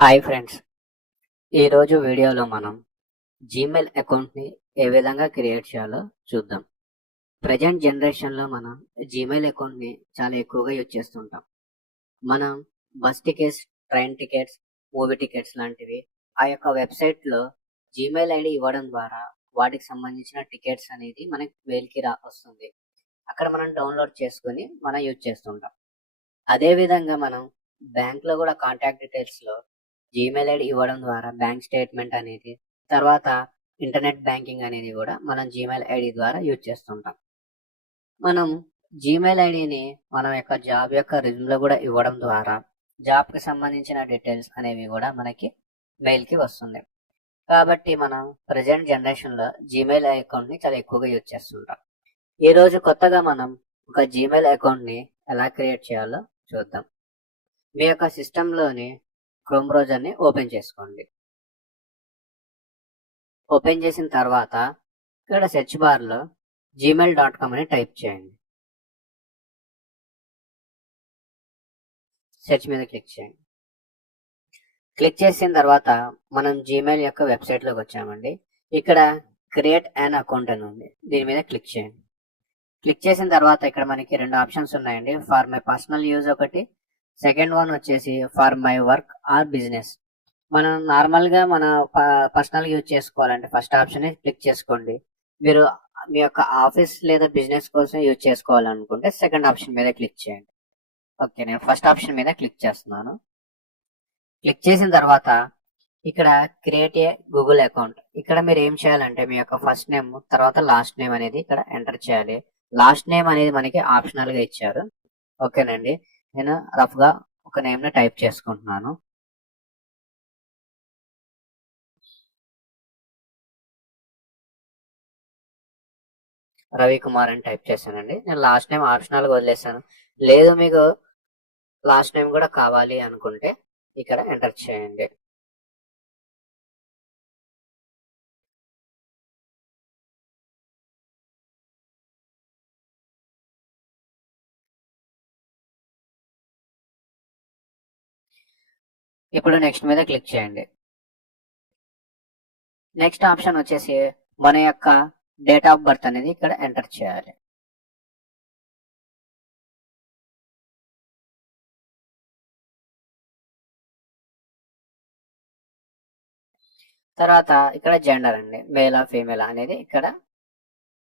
Hi friends, ఈరోజు వీడియోలో మనం జీమెయిల్ అకౌంట్ని ఏ విధంగా క్రియేట్ చేయాలో చూద్దాం. ప్రజెంట్ జనరేషన్లో మనం జీమెయిల్ అకౌంట్ని చాలా ఎక్కువగా యూజ్ చేస్తుంటాం. మనం bus tickets, train tickets, movie tickets లాంటివి ఆ యొక్క వెబ్సైట్లో జీమెయిల్ ఐడి ఇవ్వడం ద్వారా వాటికి సంబంధించిన టికెట్స్ అనేది మనకి మెయిల్కి వస్తుంది. అక్కడ మనం డౌన్లోడ్ చేసుకొని మనం యూజ్ చేస్తుంటాం. అదేవిధంగా మనం బ్యాంక్లో కూడా కాంటాక్ట్ డీటెయిల్స్లో జీమెయిల్ ఐడి ఇవ్వడం ద్వారా బ్యాంక్ స్టేట్మెంట్ అనేది, తర్వాత ఇంటర్నెట్ బ్యాంకింగ్ అనేది కూడా మనం జీమెయిల్ ఐడి ద్వారా యూజ్ చేస్తుంటాం. మనం జీమెయిల్ ఐడిని మన యొక్క జాబ్ యొక్క రిజ్యూమ్లో కూడా ఇవ్వడం ద్వారా జాబ్కి సంబంధించిన డీటెయిల్స్ అనేవి కూడా మనకి మెయిల్కి వస్తుంది. కాబట్టి మనం ప్రజెంట్ జనరేషన్లో జీమెయిల్ అకౌంట్ని చాలా ఎక్కువగా యూజ్ చేస్తుంటాం. ఈరోజు కొత్తగా మనం ఒక జీమెయిల్ అకౌంట్ని ఎలా క్రియేట్ చేయాలో చూద్దాం. మీ యొక్క సిస్టంలోని క్రోమ్ బ్రౌజర్ని ఓపెన్ చేసుకోండి. ఓపెన్ చేసిన తర్వాత ఇక్కడ సెర్చ్ బార్లో gmail.com అని టైప్ చేయండి. సెర్చ్ మీద క్లిక్ చేయండి. క్లిక్ చేసిన తర్వాత మనం జీమెయిల్ యొక్క వెబ్సైట్లోకి వచ్చామండి. ఇక్కడ క్రియేట్ అన్ అకౌంట్ అని ఉంది, దీని మీద క్లిక్ చేయండి. క్లిక్ చేసిన తర్వాత ఇక్కడ మనకి రెండు ఆప్షన్స్ ఉన్నాయండి. ఫర్ మై పర్సనల్ యూజ్ ఒకటి, సెకండ్ వన్ వచ్చేసి for my work or business. మనం నార్మల్గా మన పర్సనల్ యూజ్ చేసుకోవాలంటే ఫస్ట్ ఆప్షన్ క్లిక్ చేసుకోండి. మీరు మీ యొక్క ఆఫీస్ లేదా బిజినెస్ కోసం యూజ్ చేసుకోవాలనుకుంటే సెకండ్ ఆప్షన్ మీద క్లిక్ చేయండి. ఓకే, నేను ఫస్ట్ ఆప్షన్ మీద క్లిక్ చేస్తున్నాను. క్లిక్ చేసిన తర్వాత ఇక్కడ క్రియేట్ ఏ గూగుల్ అకౌంట్, ఇక్కడ మీరు ఏం చేయాలంటే మీ యొక్క ఫస్ట్ నేమ్ తర్వాత లాస్ట్ నేమ్ అనేది ఇక్కడ ఎంటర్ చేయాలి. లాస్ట్ నేమ్ అనేది మనకి ఆప్షనల్గా ఇచ్చారు. ఓకేనండి, నేను రఫ్గా ఒక నేమ్ని టైప్ చేసుకుంటున్నాను. రవికుమార్ అని టైప్ చేశానండి. నేను లాస్ట్ నేమ్ ఆప్షనల్గా వదిలేసాను. లేదు మీకు లాస్ట్ నేమ్ కూడా కావాలి అనుకుంటే ఇక్కడ ఎంటర్ చేయండి. ఇప్పుడు నెక్స్ట్ మీద క్లిక్ చేయండి. నెక్స్ట్ ఆప్షన్ వచ్చేసి మన యొక్క డేట్ ఆఫ్ బర్త్ అనేది ఇక్కడ ఎంటర్ చేయాలి. తర్వాత ఇక్కడ జెండర్ అండి, మేలా ఫీమేల్ అనేది ఇక్కడ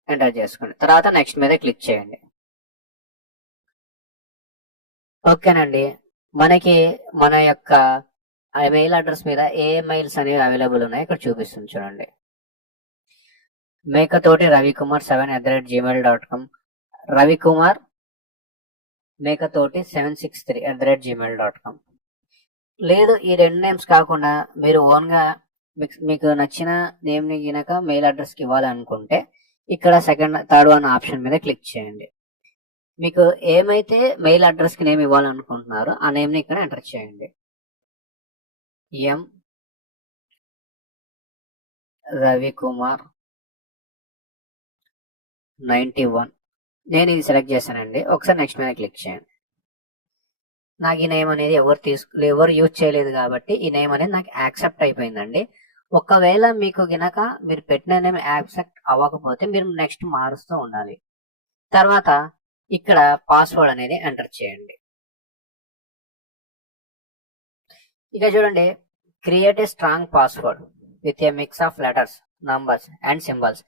ఎంటర్ చేసుకోండి. తర్వాత నెక్స్ట్ మీద క్లిక్ చేయండి. ఓకేనండి, మనకి మన యొక్క మెయిల్ అడ్రస్ మీద ఏ మెయిల్స్ అనేవి అవైలబుల్ ఉన్నాయి ఇక్కడ చూపిస్తుంది చూడండి. మేకతోటి రవికుమార్7@gmail.com, రవికుమార్ మేకతోటి 763@gmail.com. లేదు, ఈ రెండు నేమ్స్ కాకుండా మీరు ఓన్గా మీకు నచ్చిన నేమ్ని గినక మెయిల్ అడ్రస్కి ఇవ్వాలనుకుంటే ఇక్కడ థర్డ్ వన్ ఆప్షన్ మీద క్లిక్ చేయండి. మీకు ఏమైతే మెయిల్ అడ్రస్కి నేమ్ ఇవ్వాలనుకుంటున్నారో ఆ నేమ్ని ఇక్కడ ఎంటర్ చేయండి. ఎం రవికుమార్ 91, నేను ఇది సెలెక్ట్ చేశానండి. ఒకసారి నెక్స్ట్ మీద క్లిక్ చేయండి. నాకు ఈ నేమ్ అనేది ఎవరు యూజ్ చేయలేదు కాబట్టి ఈ నేమ్ అనేది నాకు యాక్సెప్ట్ అయిపోయిందండి. ఒకవేళ మీకు గినక మీరు పెట్టిన నేమ్ యాక్సెప్ట్ అవ్వకపోతే మీరు నెక్స్ట్ మారుస్తూ ఉండాలి. తర్వాత ఇక్కడ పాస్వర్డ్ అనేది ఎంటర్ చేయండి. ఇక చూడండి, create a strong password with a mix of letters, numbers and symbols.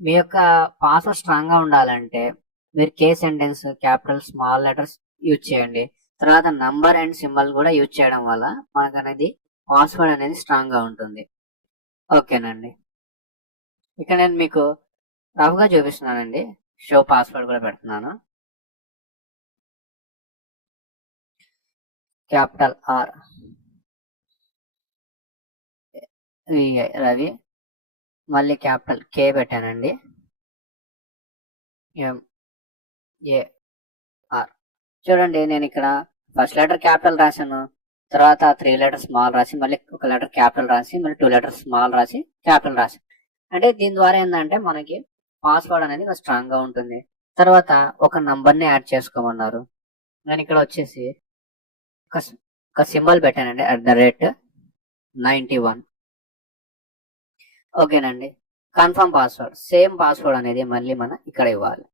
మీ యొక్క పాస్వర్డ్ స్ట్రాంగ్ గా ఉండాలంటే మీరు కే sentence, capital, small letters use చేయండి. తర్వాత నంబర్ అండ్ సింబల్ కూడా యూజ్ చేయడం వల్ల మనకు అనేది పాస్వర్డ్ అనేది స్ట్రాంగ్ గా ఉంటుంది. ఓకేనండి, ఇక్కడ నేను మీకు రఫ్గా చూపిస్తున్నానండి. షో పాస్వర్డ్ కూడా పెడుతున్నాను. క్యాపిటల్ ఆర్ రవి, మళ్ళీ క్యాపిటల్ కే పెట్టానండి, ఎంఏఆర్. చూడండి, నేను ఇక్కడ ఫస్ట్ లెటర్ క్యాపిటల్ రాశాను, తర్వాత 3 లెటర్ స్మాల్ రాసి, మళ్ళీ ఒక లెటర్ క్యాపిటల్ రాసి, మళ్ళీ 2 లెటర్ స్మాల్ రాసి, క్యాపిటల్ రాసి. అంటే దీని ద్వారా ఏంటంటే మనకి పాస్వర్డ్ అనేది స్ట్రాంగ్ గా ఉంటుంది. తర్వాత ఒక నంబర్ని యాడ్ చేసుకోమన్నారు. నేను ఇక్కడ వచ్చేసి ఒక సింబల్ పెట్టానండి, @ 91. ఓకేనండి. కన్ఫర్మ్ పాస్వర్డ్, సేమ్ పాస్వర్డ్ అనేది మళ్ళీ మనం ఇక్కడ ఇవ్వాలి.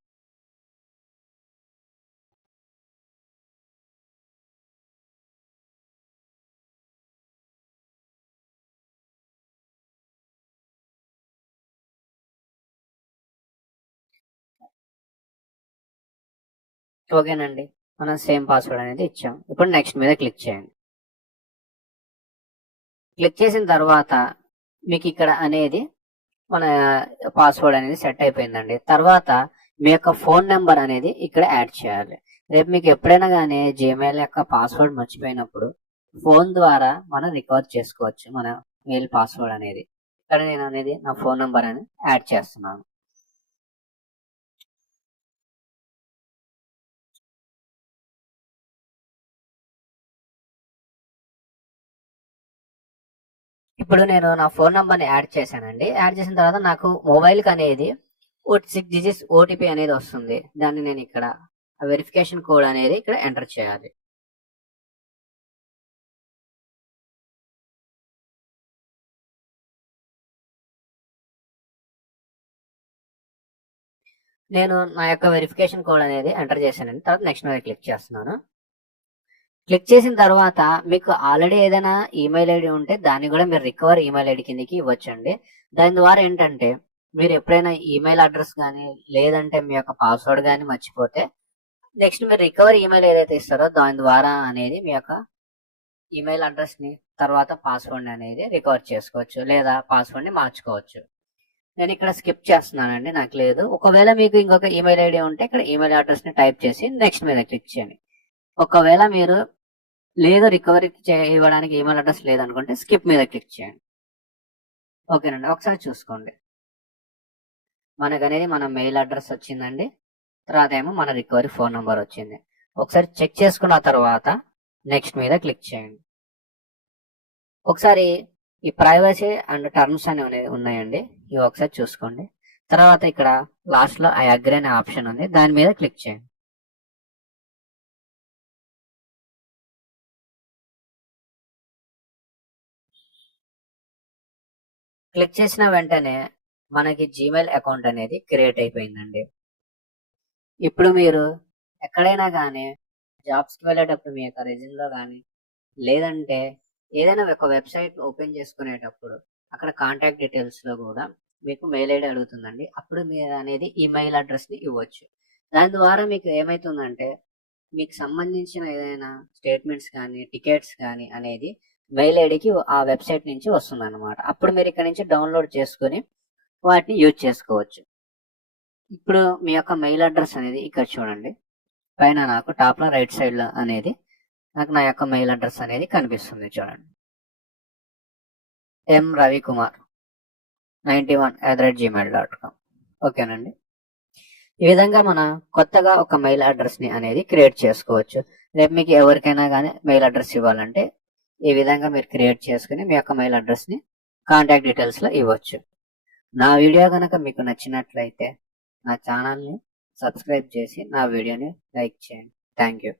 ఓకేనండి, మనం సేమ్ పాస్వర్డ్ అనేది ఇచ్చాం. ఇప్పుడు నెక్స్ట్ మీద క్లిక్ చేయండి. క్లిక్ చేసిన తర్వాత మీకు ఇక్కడ అనేది మన పాస్వర్డ్ అనేది సెట్ అయిపోయిందండి. తర్వాత మీ యొక్క ఫోన్ నెంబర్ అనేది ఇక్కడ యాడ్ చేయాలి. రేపు మీకు ఎప్పుడైనా కానీ జీమెయిల్ యొక్క పాస్వర్డ్ మర్చిపోయినప్పుడు ఫోన్ ద్వారా మనం రికవర్ చేసుకోవచ్చు మన మెయిల్ పాస్వర్డ్ అనేది. ఇక్కడ నేను అనేది నా ఫోన్ నెంబర్ అని యాడ్ చేస్తున్నాను. ఇప్పుడు నేను నా ఫోన్ నెంబర్ని యాడ్ చేశానండి. యాడ్ చేసిన తర్వాత నాకు మొబైల్కి అనేది 6 డిజిట్స్ ఓటీపీ అనేది వస్తుంది. దాన్ని నేను ఇక్కడ వెరిఫికేషన్ కోడ్ అనేది ఇక్కడ ఎంటర్ చేయాలి. నేను నా యొక్క వెరిఫికేషన్ కోడ్ అనేది ఎంటర్ చేశానండి. తర్వాత నెక్స్ట్ మీద క్లిక్ చేస్తున్నాను. క్లిక్ చేసిన తర్వాత మీకు ఆల్రెడీ ఏదైనా ఈమెయిల్ ఐడి ఉంటే దాన్ని కూడా మీరు రికవర్ ఈమెయిల్ ఐడి కిందకి ఇవ్వచ్చండి. దాని ద్వారా ఏంటంటే మీరు ఎప్పుడైనా ఈమెయిల్ అడ్రస్ కానీ లేదంటే మీ యొక్క పాస్వర్డ్ కానీ మర్చిపోతే నెక్స్ట్ మీరు రికవర్ ఈమెయిల్ ఏదైతే ఇస్తారో దాని ద్వారా అనేది మీ యొక్క ఈమెయిల్ అడ్రస్ ని తర్వాత పాస్వర్డ్ అనేది రికవర్ చేసుకోవచ్చు, లేదా పాస్వర్డ్ ని మార్చుకోవచ్చు. నేను ఇక్కడ స్కిప్ చేస్తున్నానండి, నాకు లేదు. ఒకవేళ మీకు ఇంకొక ఈమెయిల్ ఐడి ఉంటే ఇక్కడ ఈమెయిల్ అడ్రస్ ని టైప్ చేసి నెక్స్ట్ మీద క్లిక్ చేయండి. ఒకవేళ మీరు లేదు రికవరీ ఇవ్వడానికి ఈమెయిల్ అడ్రస్ లేదనుకుంటే స్కిప్ మీద క్లిక్ చేయండి. ఓకేనండి, ఒకసారి చూసుకోండి. మనకనేది మన మెయిల్ అడ్రస్ వచ్చిందండి. తర్వాత ఏమో మన రికవరీ ఫోన్ నెంబర్ వచ్చింది. ఒకసారి చెక్ చేసుకున్న తర్వాత నెక్స్ట్ మీద క్లిక్ చేయండి. ఒకసారి ఈ ప్రైవసీ అండ్ టర్మ్స్ అనేవి ఉన్నాయండి, ఇవి ఒకసారి చూసుకోండి. తర్వాత ఇక్కడ లాస్ట్ లో ఐ అగ్రీ అనే ఆప్షన్ ఉంది, దాని మీద క్లిక్ చేయండి. క్లిక్ చేసిన వెంటనే మనకి జీమెయిల్ అకౌంట్ అనేది క్రియేట్ అయిపోయిందండి. ఇప్పుడు మీరు ఎక్కడైనా కానీ జాబ్స్కి వెళ్ళేటప్పుడు మీ యొక్క రెజ్యూమ్లో కానీ లేదంటే ఏదైనా ఒక వెబ్సైట్ ఓపెన్ చేసుకునేటప్పుడు అక్కడ కాంటాక్ట్ డీటెయిల్స్లో కూడా మీకు మెయిల్ ఐడి అడుగుతుందండి. అప్పుడు మీరు అనేది ఈమెయిల్ అడ్రస్ని ఇవ్వచ్చు. దాని ద్వారా మీకు ఏమవుతుందంటే మీకు సంబంధించిన ఏదైనా స్టేట్మెంట్స్ కానీ టికెట్స్ కానీ అనేది మెయిల్ ఐడికి ఆ వెబ్సైట్ నుంచి వస్తుంది అనమాట. అప్పుడు మీరు ఇక్కడ నుంచి డౌన్లోడ్ చేసుకుని వాటిని యూజ్ చేసుకోవచ్చు. ఇప్పుడు మీ యొక్క మెయిల్ అడ్రస్ అనేది ఇక్కడ చూడండి, పైన నాకు టాప్ లో రైట్ సైడ్ లో అనేది నాకు నా యొక్క మెయిల్ అడ్రస్ అనేది కనిపిస్తుంది. చూడండి, mravikumar91@gmail.com. ఓకేనండి, ఈ విధంగా మన కొత్తగా ఒక మెయిల్ అడ్రస్ ని అనేది క్రియేట్ చేసుకోవచ్చు. రేపు మీకు ఎవరికైనా కానీ మెయిల్ అడ్రస్ ఇవ్వాలంటే ఈ విధంగా మీరు క్రియేట్ చేసుకుని మీ యొక్క మెయిల్ అడ్రస్ ని కాంటాక్ట్ డీటెయిల్స్ లో ఇవ్వచ్చు. నా వీడియో కనుక మీకు నచ్చినట్లయితే నా ఛానల్ని సబ్స్క్రైబ్ చేసి నా వీడియోని లైక్ చేయండి. Thank you.